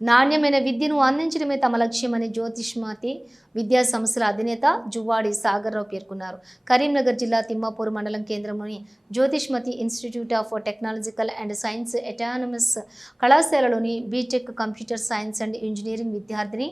నాణ్యమైన విద్యను అందించడమే తమ లక్ష్యమని జ్యోతిష్మతి విద్యా సంస్థల అధినేత జువ్వాడి సాగర్రావు పేర్కొన్నారు. కరీంనగర్ జిల్లా తిమ్మాపూర్ మండలం కేంద్రంలోని Jyothishmathi institute of technological and science autonomous కళాశాలలోని B Tech computer science and engineering విద్యార్థిని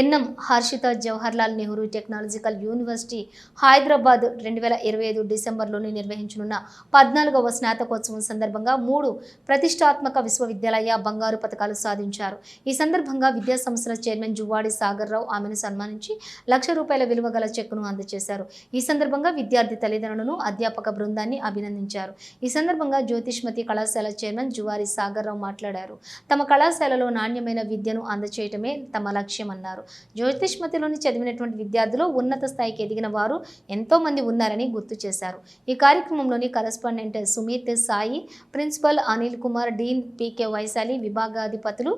NM Harshitha Jawaharlal Nehru technological university Hyderabad రెండు వేల ఇరవై ఐదు డిసెంబర్లోని నిర్వహించనున్న పద్నాలుగవ స్నాతకోత్సవం సందర్భంగా మూడు ప్రతిష్టాత్మక విశ్వవిద్యాలయ బంగారు పథకాలు సాధించారు. ఈ సందర్భంగా విద్యా సంస్థల చైర్మన్ జువ్వాడి సాగర్రావు ఆమెను సన్మానించి లక్ష రూపాయల విలువ గల చెక్కును అందజేశారు. ఈ సందర్భంగా విద్యార్థి తల్లిదండ్రులను అధ్యాపక బృందాన్ని అభినందించారు. ఈ సందర్భంగా జ్యోతిష్మతి కళాశాల చైర్మన్ జువారి సాగర్రావు మాట్లాడారు. తమ కళాశాలలో నాణ్యమైన విద్యను అందచేయటమే తమ లక్ష్యమన్నారు. జ్యోతిష్మతిలోని చదివినటువంటి విద్యార్థులు ఉన్నత స్థాయికి ఎదిగిన వారు ఎంతో మంది ఉన్నారని గుర్తు చేశారు. ఈ కార్యక్రమంలోని correspondent Sumit Sai principal Anil Kumar dean PK Vaishali విభాగాధిపతులు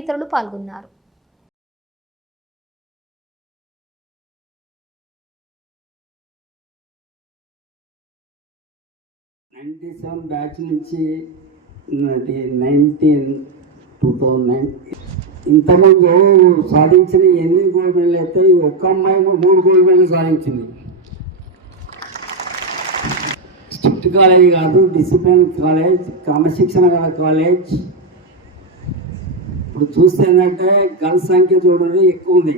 తదితరులు పాల్గొన్నారు. నైంటీ సెవెన్ బ్యాచ్ నుంచి నైన్టీన్ టూ థౌజండ్ నైన్ ఇంతకుముందు సాధించిన ఎన్ని గోల్డ్ మెడల్ అయితే ఈ ఒక్క అమ్మాయి మూడు గోల్డ్ మెడల్ సాధించింది. స్ట్రిక్ట్ కాలేజ్ కాదు డిసిప్లిన్ కాలేజ్ క్రమశిక్షణ గల కాలేజ్ ఇప్పుడు చూస్తే ఏంటంటే గర్ల్స్ సంఖ్య చూడండి ఎక్కువ ఉంది.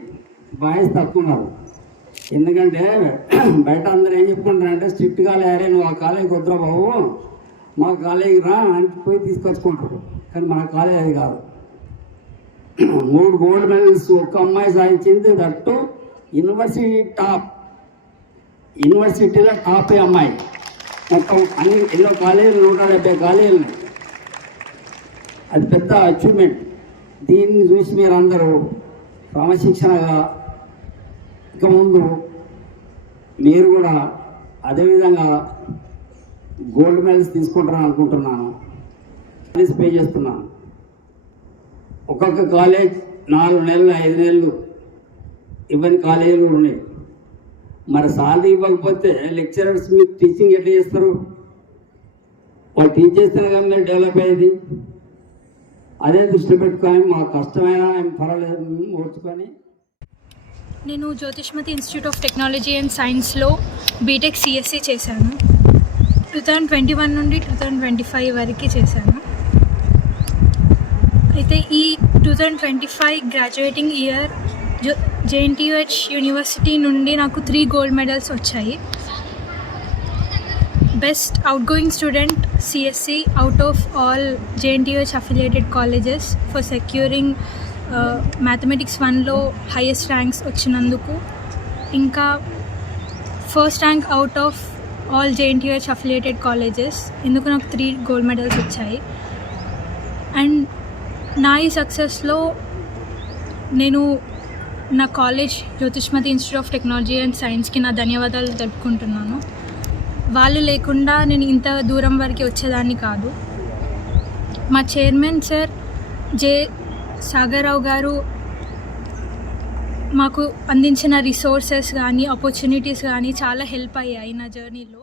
బాయ్స్ తక్కువ ఉన్నారు. ఎందుకంటే బయట అందరూ ఏం చెప్పుకుంటారంటే స్ట్రిక్ట్గా లేరే నువ్వు ఆ కాలేజీకి వద్దురా బాబు. మా కాలేజీకి రా అని పోయి తీసుకొచ్చుకుంటారు. కానీ మన కాలేజ్ అది కాదు. మూడు గోల్డ్ మెడల్స్ ఒక్క అమ్మాయి సాధించింది. That university top. యూనివర్సిటీలో టాప్ అమ్మాయి. మొత్తం అన్ని ఎన్నో కాలేజీలు నూట డెబ్బై కాలేజీలు అది పెద్ద అచీవ్మెంట్ దీన్ని చూసి మీరందరూ క్రమశిక్షణగా ఇక ముందు మీరు కూడా అదేవిధంగా గోల్డ్ మెడల్స్ తీసుకుంటారని అనుకుంటున్నాను. పే చేస్తున్నాను. ఒక్కొక్క కాలేజ్ నాలుగు నెలలు ఐదు నెలలు ఇవ్వని కాలేజీలు ఉన్నాయి. మరి సాలరీ ఇవ్వకపోతే లెక్చరర్స్ మీరు టీచింగ్ ఎట్లా చేస్తారు? వాళ్ళు టీచ్ చేస్తేనే కదా మీరు డెవలప్ అయ్యేది. అదే దృష్టి పెట్టుకొని మా కష్టమైనా పర్వాలేదు ఓర్చుకొని. నేను Jyothishmathi institute of technology and సైన్స్లో బీటెక్ సిఎస్సి చేశాను. టూ థౌజండ్ ట్వంటీ వన్ నుండి టూ థౌజండ్ ట్వంటీ ఫైవ్ వరకు చేశాను. అయితే ఈ two thousand twenty five graduating year జో జేఎన్టీహెచ్ యూనివర్సిటీ నుండి నాకు త్రీ గోల్డ్ మెడల్స్ వచ్చాయి. Best outgoing student CSC out of all JNTH affiliated colleges for securing mathematics వన్లో highest ranks వచ్చినందుకు ఇంకా first rank out of all JNTH affiliated colleges ఎందుకు నాకు three gold medals వచ్చాయి. And నా ఈ సక్సెస్లో నేను నా college Jyothishmathi institute of technology and సైన్స్కి నా ధన్యవాదాలు తెలుపుకుంటున్నాను. వాళ్ళు లేకుండా నేను ఇంత దూరం వరకు వచ్చేదాన్ని కాదు. మా చైర్మన్ సార్ జే సాగర్రావు గారు మాకు అందించిన రిసోర్సెస్ కానీ ఆపర్చునిటీస్ కానీ చాలా హెల్ప్ అయ్యాయి నా జర్నీలో.